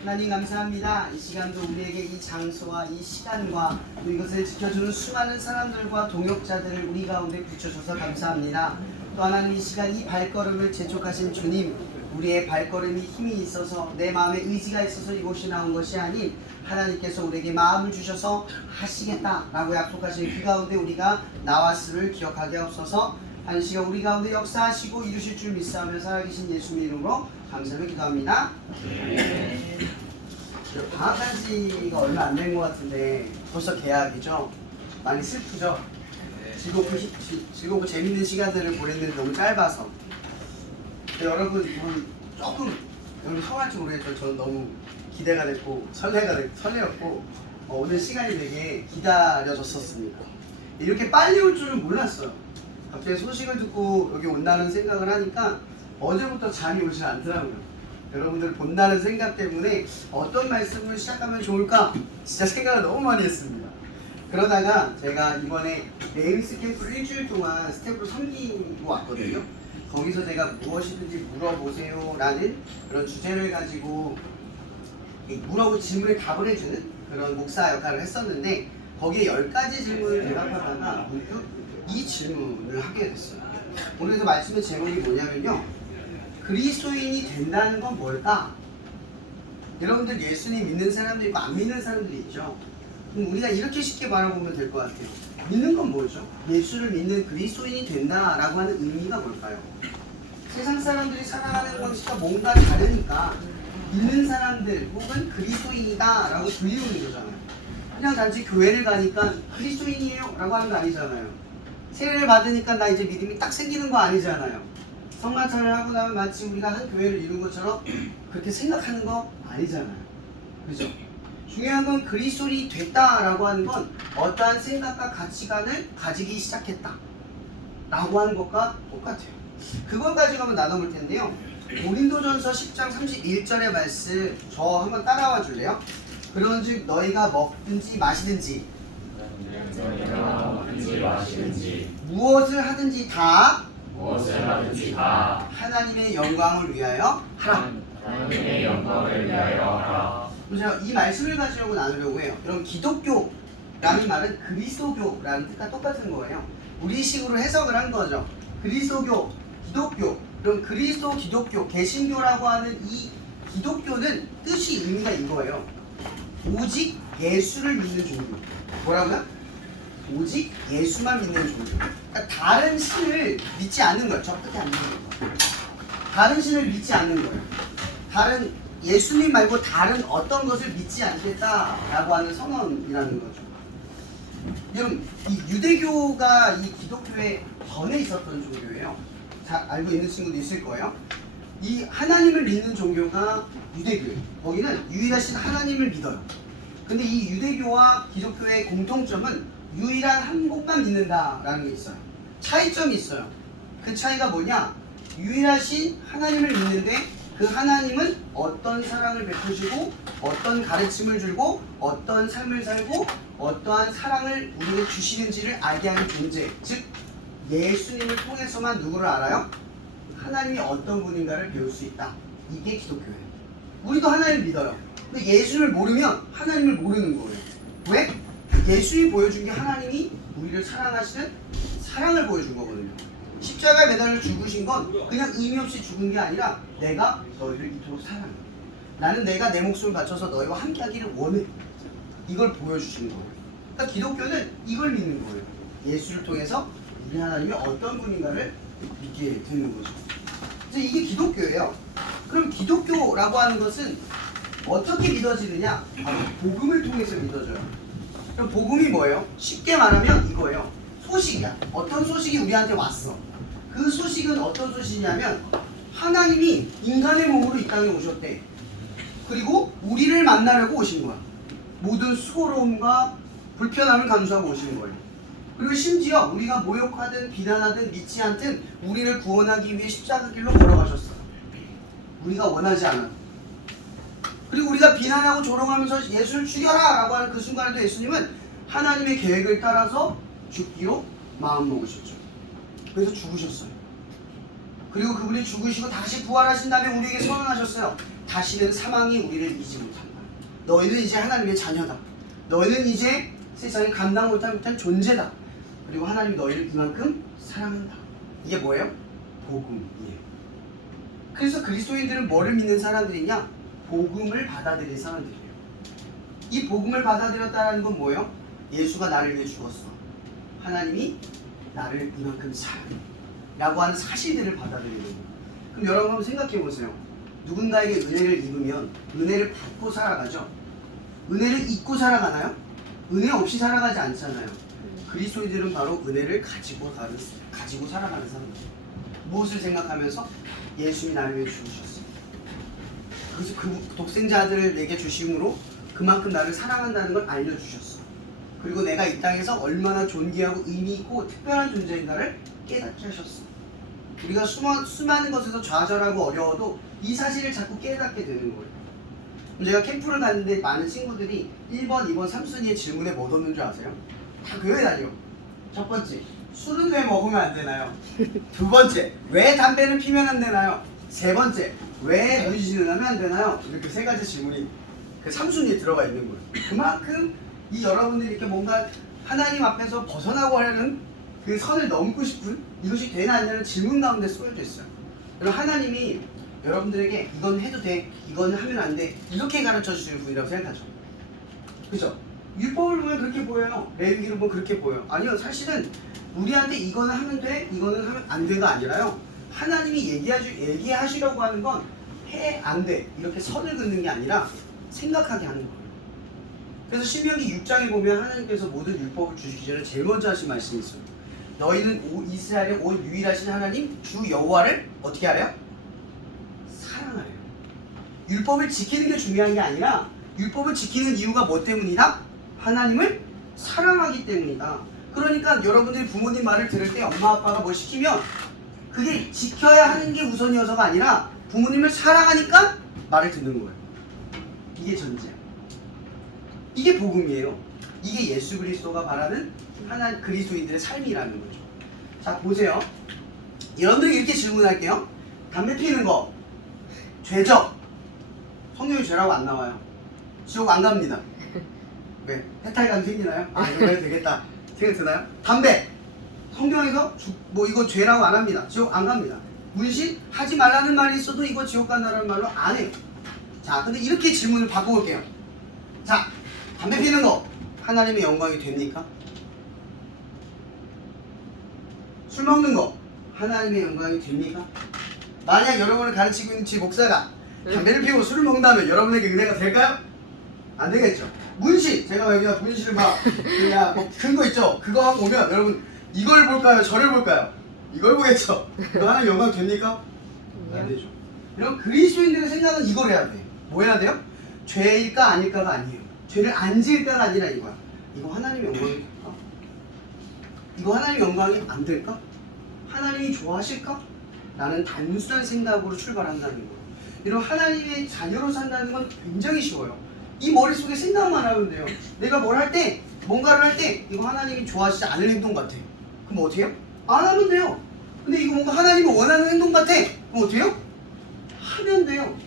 하나님 감사합니다. 이 시간도 우리에게 이 장소와 이 시간과 또 이것을 지켜주는 수많은 사람들과 동역자들을 우리 가운데 붙여줘서 감사합니다. 또 하나님 이 시간 이 발걸음을 재촉하신 주님, 우리의 발걸음이 힘이 있어서 내 마음에 의지가 있어서 이곳이 나온 것이 아닌 하나님께서 우리에게 마음을 주셔서 하시겠다라고 약속하신 그 가운데 우리가 나왔음을 기억하게 하옵소서. 한 시간 우리 가운데 역사하시고 이루실 줄 믿사오며 살아계신 예수님 이름으로 감사하며 기도합니다. 방학한 지가 얼마 안 된 것 같은데 벌써 개학이죠? 많이 슬프죠? 즐겁고 재밌는 시간들을 보냈는데 너무 짧아서. 여러분 조금 여러분 성할지 모르겠지만 저는 너무 기대가 됐고 설레었고 오늘 시간이 되게 기다려졌었습니다. 이렇게 빨리 올 줄은 몰랐어요. 갑자기 소식을 듣고 여기 온다는 생각을 하니까 어제부터 잠이 오지 않더라고요. 여러분들 본다는 생각 때문에 어떤 말씀을 시작하면 좋을까 진짜 생각을 너무 많이 했습니다. 그러다가 제가 이번에 네임스 캠프를 일주일 동안 스태프로 섬기고 왔거든요. 거기서 제가 무엇이든지 물어보세요 라는 그런 주제를 가지고 물어보 질문에 답을 해주는 그런 목사 역할을 했었는데 거기에 10가지 질문을 대답하다가 문득 이 질문을 하게 됐어요. 오늘의 말씀의 제목이 뭐냐면요, 그리스도인이 된다는 건 뭘까? 여러분들 예수님 믿는 사람도 있고 안 믿는 사람들이 있죠. 그럼 우리가 이렇게 쉽게 바라보면 될 것 같아요. 믿는 건 뭐죠? 예수를 믿는 그리스도인이 된다라고 하는 의미가 뭘까요? 세상 사람들이 살아가는 방식과 뭔가 다르니까 믿는 사람들 혹은 그리스도인이다 라고 불리우는 거잖아요. 그냥 단지 교회를 가니까 그리스도인이에요 라고 하는 거 아니잖아요. 세례를 받으니까 나 이제 믿음이 딱 생기는 거 아니잖아요. 성만찬을 하고 나면 마치 우리가 한 교회를 이룬 것처럼 그렇게 생각하는 거 아니잖아요. 그죠? 중요한 건 그리스도인이 됐다라고 하는 건 어떠한 생각과 가치관을 가지기 시작했다 라고 하는 것과 똑같아요. 그걸 가지고 한번 나눠볼 텐데요. 고린도전서 10장 31절의 말씀 저 한번 따라와 줄래요? 그런즉 너희가 먹든지 마시든지 무엇을 하든지 다 하나님의 영광을 위하여 하라. 하나님의 영광을 위하여 하라. 그래서 이 말씀을 가지려고 나누려고 해요. 그럼 기독교라는 말은 그리스도교라는 뜻과 똑같은 거예요. 우리식으로 해석을 한 거죠. 그리스도교, 기독교. 그럼 그리스도, 기독교, 개신교라고 하는 이 기독교는 뜻이 의미가 이거예요. 오직 예수를 믿는 종교. 뭐라고요? 오직 예수만 믿는 종교. 그러니까 다른 신을 믿지 않는 거예요. 저 끝에 안 믿는 거예요. 다른 신을 믿지 않는 거예요. 다른 예수님 말고 다른 어떤 것을 믿지 않겠다라고 하는 선언이라는 거죠. 여러분, 이 유대교가 이 기독교의 전에 있었던 종교예요. 잘 알고 있는 친구도 있을 거예요. 이 하나님을 믿는 종교가 유대교예요. 거기는 유일하신 하나님을 믿어요. 근데 이 유대교와 기독교의 공통점은 유일한 한 곳만 믿는다라는 게 있어요. 차이점이 있어요. 그 차이가 뭐냐? 유일하신 하나님을 믿는데 그 하나님은 어떤 사랑을 베푸시고 어떤 가르침을 주고 어떤 삶을 살고 어떠한 사랑을 우리에게 주시는지를 알게 하는 존재, 즉 예수님을 통해서만 누구를 알아요? 하나님이 어떤 분인가를 배울 수 있다. 이게 기독교예요. 우리도 하나님을 믿어요. 근데 예수를 모르면 하나님을 모르는 거예요. 왜? 예수님이 보여준 게 하나님이 우리를 사랑하시는 사랑을 보여준 거거든요. 십자가에 매달려 죽으신 건 그냥 의미 없이 죽은 게 아니라 내가 너희를 이토록 사랑해. 나는 내가 내 목숨을 바쳐서 너희와 함께 하기를 원해. 이걸 보여주시는 거예요. 그러니까 기독교는 이걸 믿는 거예요. 예수를 통해서 우리 하나님이 어떤 분인가를 믿게 되는 거죠. 그래서 이게 기독교예요. 그럼 기독교라고 하는 것은 어떻게 믿어지느냐? 바로 복음을 통해서 믿어져요. 그럼 복음이 뭐예요? 쉽게 말하면 이거예요. 소식이야. 어떤 소식이 우리한테 왔어. 그 소식은 어떤 소식이냐면 하나님이 인간의 몸으로 이 땅에 오셨대. 그리고 우리를 만나려고 오신 거야. 모든 수고로움과 불편함을 감수하고 오신 거예요. 그리고 심지어 우리가 모욕하든 비난하든 믿지 않든 우리를 구원하기 위해 십자가 길로 걸어가셨어. 우리가 원하지 않아. 그리고 우리가 비난하고 조롱하면서 예수를 죽여라 라고 하는 그 순간에도 예수님은 하나님의 계획을 따라서 죽기로 마음먹으셨죠. 그래서 죽으셨어요. 그리고 그분이 죽으시고 다시 부활하신 다음에 우리에게 선언하셨어요. 다시는 사망이 우리를 이기지 못한다. 너희는 이제 하나님의 자녀다. 너희는 이제 세상에 감당 못한 존재다. 그리고 하나님이 너희를 이만큼 사랑한다. 이게 뭐예요? 복음이에요. 그래서 그리스도인들은 뭐를 믿는 사람들이냐? 복음을 받아들인 사람들이에요. 이 복음을 받아들였다는 건 뭐예요? 예수가 나를 위해 죽었어. 하나님이 나를 이만큼 사랑해. 라고 하는 사실들을 받아들이는 거예요. 그럼 여러분 한번 생각해 보세요. 누군가에게 은혜를 입으면 은혜를 받고 살아가죠. 은혜를 잊고 살아가나요? 은혜 없이 살아가지 않잖아요. 그리스도인들은 바로 은혜를 가지고 살아가는 사람들이에요. 무엇을 생각하면서? 예수님이 나를 위해 죽으셨어요. 그래서 그 독생자들을 내게 주심으로 그만큼 나를 사랑한다는 걸 알려주셨어. 그리고 내가 이 땅에서 얼마나 존귀하고 의미 있고 특별한 존재인가를 깨닫게 하셨어. 우리가 수많은 것에서 좌절하고 어려워도 이 사실을 자꾸 깨닫게 되는 거예요. 제가 캠프를 갔는데 많은 친구들이 1번, 2번, 3순위의 질문에 뭐 넣는 줄 아세요? 다 교회 다녀. 첫 번째, 술은 왜 먹으면 안 되나요? 두 번째, 왜 담배는 피면 안 되나요? 세 번째, 왜 무지를 하면 안 되나요? 이렇게 세 가지 질문이 그 3순위에 들어가 있는 거예요. 그만큼 이 여러분들이 이렇게 뭔가 하나님 앞에서 벗어나고 하려는 그 선을 넘고 싶은 이것이 되나 안 되는 질문 가운데 쏘여져 있어요. 여러분, 하나님이 여러분들에게 이건 해도 돼, 이건 하면 안 돼, 이렇게 가르쳐 주시는 분이라고 생각하죠. 그죠? 율법을 보면 그렇게 보여요. 레위기를 보면 그렇게 보여요. 아니요, 사실은 우리한테 이거는 하면 돼, 이거는 하면 안 돼가 아니라요. 하나님이 얘기하시려고 하는 건 해, 안 돼, 이렇게 선을 긋는 게 아니라 생각하게 하는 거예요. 그래서 신명기 6장에 보면 하나님께서 모든 율법을 주시기 전에 제일 먼저 하신 말씀이 있어요. 너희는 이스라엘의 온 유일하신 하나님 주 여호와를 어떻게 하래요? 사랑하래요. 율법을 지키는 게 중요한 게 아니라 율법을 지키는 이유가 뭐 때문이다? 하나님을 사랑하기 때문이다. 그러니까 여러분들이 부모님 말을 들을 때 엄마 아빠가 뭘 시키면 그게 지켜야 하는 게 우선이어서가 아니라 부모님을 사랑하니까 말을 듣는 거예요. 이게 전제야. 이게 복음이에요. 이게 예수 그리스도가 바라는 하나님 그리스도인들의 삶이라는 거죠. 자, 보세요. 여러분들이 이렇게 질문할게요. 담배 피우는 거 죄죠? 성경에 죄라고 안 나와요. 지옥 안 갑니다. 왜? 해탈감 생기나요? 아, 이거 해도 되겠다 생각 드나요? 담배 성경에서 뭐 이거 죄라고 안 합니다. 지옥 안 갑니다. 문신 하지 말라는 말이 있어도 이거 지옥 간다는 말로 안 해요. 자, 근데 이렇게 질문을 바꿔볼게요. 자, 담배 피는 거 하나님의 영광이 됩니까? 술 먹는 거 하나님의 영광이 됩니까? 만약 여러분을 가르치고 있는 제 목사가 담배를 피우고 술을 먹는다면 여러분에게 은혜가 될까요? 안 되겠죠. 문신, 제가 여기다 문신을 막 그냥 뭐 큰 거 있죠? 그거 하고 오면 여러분 이걸 볼까요? 저를 볼까요? 이걸 보겠죠. 그거 하나님 영광 됩니까? 안 되죠. 여러분, 그리스도인들의 생각은 이걸 해야 돼. 뭐 해야 돼요? 죄일까 아닐까가 아니에요. 죄를 안 지을까가 아니라 이거야. 이거 하나님의 영광이 될까? 이거 하나님의 영광이 안 될까? 하나님이 좋아하실까? 나는 단순한 생각으로 출발한다는 거예요. 여러분, 하나님의 자녀로 산다는 건 굉장히 쉬워요. 이 머릿속에 생각만 하면 돼요. 내가 뭘 할 때, 뭔가를 할 때 이거 하나님이 좋아하시지 않을 행동 같아. 그럼 어떻게 해요? 안 하면 돼요. 근데 이거 뭔가 하나님이 원하는 행동 같아. 그럼 어떻게 해요? 하면 돼요.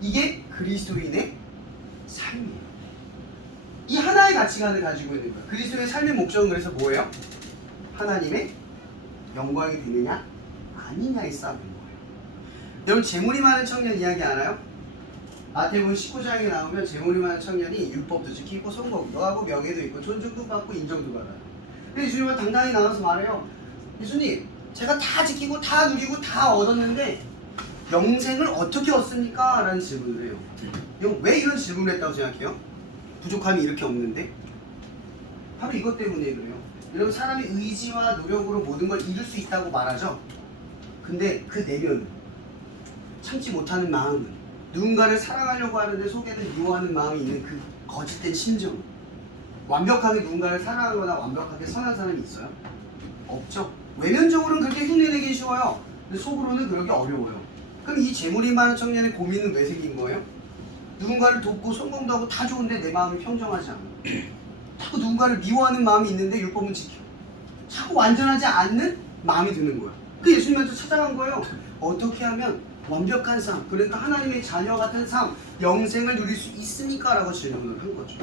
이게 그리스도인의 삶이에요. 이 하나의 가치관을 가지고 있는 거예요. 그리스도의 삶의 목적은 그래서 뭐예요? 하나님의 영광이 되느냐 아니냐의 싸움인 거예요. 여러분, 재물이 많은 청년 이야기 알아요? 마태복음 19장에 나오면 재물이 많은 청년이 율법도 지키고 성공도 하고 명예도 있고 존중도 받고 인정도 받아요. 근데 예수님은 당당히 나와서 말해요. 예수님, 제가 다 지키고 다 누리고 다 얻었는데 영생을 어떻게 얻습니까? 라는 질문을 해요. 왜 이런 질문을 했다고 생각해요? 부족함이 이렇게 없는데? 바로 이것 때문에 그래요. 여러분, 사람이 의지와 노력으로 모든 걸 이룰 수 있다고 말하죠. 근데 그 내면 참지 못하는 마음은, 누군가를 사랑하려고 하는데 속에는 미워하는 마음이 있는 그 거짓된 심정, 완벽하게 누군가를 사랑하거나 완벽하게 선한 사람이 있어요? 없죠. 외면적으로는 그렇게 흉내내기 쉬워요. 근데 속으로는 그러기 어려워요. 그럼 이 재물이 많은 청년의 고민은 왜 생긴 거예요? 누군가를 돕고 성공도 하고 다 좋은데 내 마음이 평정하지 않아. 자꾸 누군가를 미워하는 마음이 있는데 율법은 지켜. 자꾸 완전하지 않는 마음이 드는 거예요. 그 예수님한테 찾아간 거예요. 어떻게 하면 완벽한 삶, 그러니까 하나님의 자녀 같은 삶, 영생을 누릴 수 있습니까? 라고 질문을 한 거죠.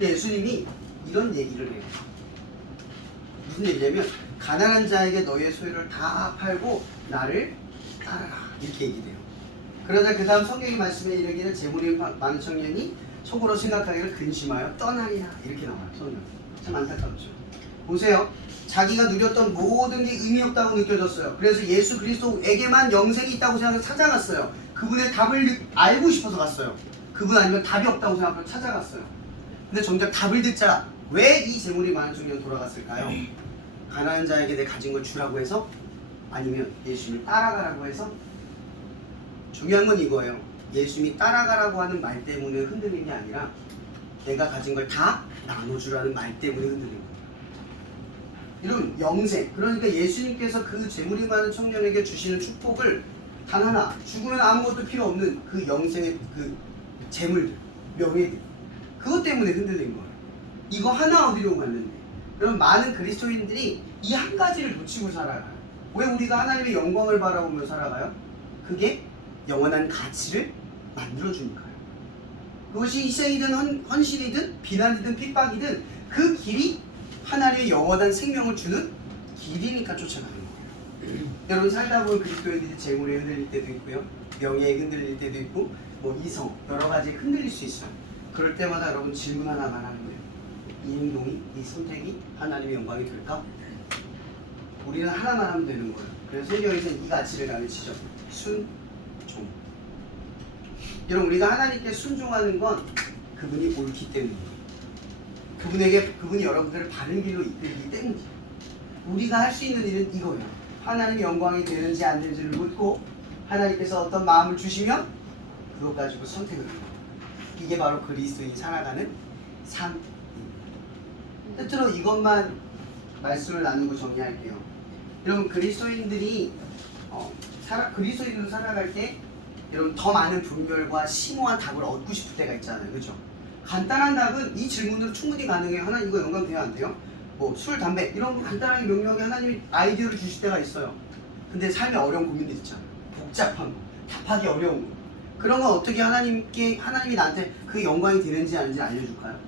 예수님이 이런 얘기를 해요. 무슨 얘기냐면 가난한 자에게 너의 소유를 다 팔고 나를 따르라, 이렇게 얘기돼요. 그러자 그 다음 성경의 말씀에 이르기를 재물이 많은 청년이 속으로 생각하기를 근심하여 떠나리라, 이렇게 나와요. 성경. 참 안타깝죠. 보세요. 자기가 누렸던 모든 게 의미 없다고 느껴졌어요. 그래서 예수 그리스도에게만 영생이 있다고 생각해서 찾아갔어요. 그분의 답을 알고 싶어서 갔어요. 그분 아니면 답이 없다고 생각해서 찾아갔어요. 근데 정작 답을 듣자 왜 이 재물이 많은 청년 돌아갔을까요? 가난한 자에게 내 가진 걸 주라고 해서? 아니면 예수님을 따라가라고 해서? 중요한 건 이거예요. 예수님이 따라가라고 하는 말 때문에 흔들린 게 아니라 내가 가진 걸 다 나눠주라는 말 때문에 흔들린 거예요. 이런 영생, 그러니까 예수님께서 그 재물이 많은 청년에게 주시는 축복을 단 하나, 죽으면 아무것도 필요 없는 그 영생의 그 재물들, 명예들, 그것 때문에 흔들린 거예요. 이거 하나 얻으려고 갔는데, 그럼 많은 그리스도인들이 이 한 가지를 놓치고 살아가요. 왜 우리가 하나님의 영광을 바라보며 살아가요? 그게 영원한 가치를 만들어주니까요. 그것이 희생이든 헌신이든 비난이든 핍박이든 그 길이 하나님의 영원한 생명을 주는 길이니까 쫓아가는 거예요. 여러분 살다 보면 그리스도인들이 재물에 흔들릴 때도 있고요, 명예에 흔들릴 때도 있고, 뭐 이성 여러 가지에 흔들릴 수 있어요. 그럴 때마다 여러분 질문 하나만 하는 거예요. 이 행동이, 이 선택이 하나님의 영광이 될까? 우리는 하나만 하면 되는 거예요. 그래서 성경에서는 이 가치를 가르치죠. 순종. 여러분 우리가 하나님께 순종하는 건 그분이 옳기 때문이에요. 그분이 여러분들을 바른 길로 이끌기 때문이에요. 우리가 할 수 있는 일은 이거예요. 하나님의 영광이 되는지 안 되는지를 묻고 하나님께서 어떤 마음을 주시면 그것 가지고 선택을 합니다. 이게 바로 그리스도인이 살아가는 삶입니다. 끝으로 이것만 말씀을 나누고 정리할게요. 여러분 그리스도인들이 그리스도인으로 살아갈 때 여러분 더 많은 분별과 심오한 답을 얻고 싶을 때가 있잖아요. 그렇죠? 간단한 답은 이 질문으로 충분히 가능해요. 하나님 이거 영광 돼야 안 돼요? 뭐 술, 담배 이런 거 간단하게 명료하게 하나님이 아이디어를 주실 때가 있어요. 근데 삶에 어려운 고민들 있잖아요. 복잡한 거, 답하기 어려운 거. 그런 건 어떻게 하나님이 나한테 그 영광이 되는지 아닌지 알려줄까요?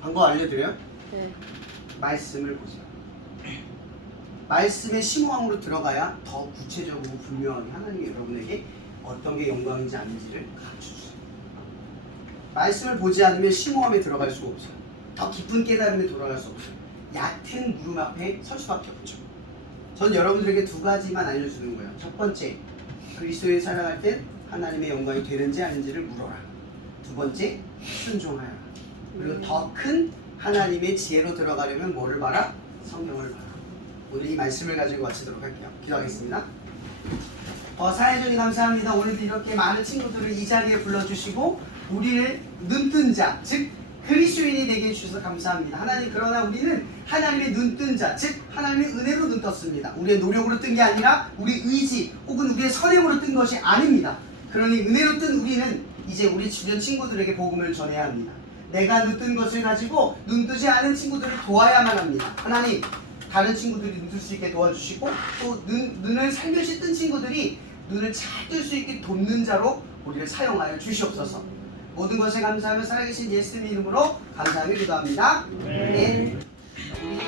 방법 알려드려요? 네. 말씀을 보세요. 말씀의 심오함으로 들어가야 더 구체적으로 분명하게 하나님이 여러분에게 어떤 게 영광인지 아닌지를 가르쳐주세요. 말씀을 보지 않으면 심오함에 들어갈 수가 없어요. 더 깊은 깨달음에 돌아갈 수 없어요. 얕은 물음 앞에 설 수밖에 없죠. 전 여러분들에게 두 가지만 알려주는 거예요. 첫 번째, 그리스도에 살아갈 때 하나님의 영광이 되는지 아닌지를 물어라. 두 번째, 순종하여라. 그리고 더 큰 하나님의 지혜로 들어가려면 뭐를 봐라? 성경을 봐라. 오늘 이 말씀을 가지고 마치도록 할게요. 기도하겠습니다. 사회적인 감사합니다. 오늘도 이렇게 많은 친구들을 이 자리에 불러주시고 우리를 눈뜬 자, 즉 그리스도인이 되게 해주셔서 감사합니다. 하나님, 그러나 우리는 하나님의 눈뜬 자, 즉 하나님의 은혜로 눈 떴습니다. 우리의 노력으로 뜬 게 아니라 우리 의지 혹은 우리의 선행으로 뜬 것이 아닙니다. 그러니 은혜로 뜬 우리는 이제 우리 주변 친구들에게 복음을 전해야 합니다. 내가 눈뜬 것을 가지고 눈뜨지 않은 친구들을 도와야만 합니다. 하나님, 다른 친구들이 눈뜰 수 있게 도와주시고 또 눈을 살며시 뜬 친구들이 눈을 잘 뜰 수 있게 돕는 자로 우리를 사용하여 주시옵소서. 모든 것에 감사하며 살아계신 예수님의 이름으로 감사하며 기도합니다. 네. 우리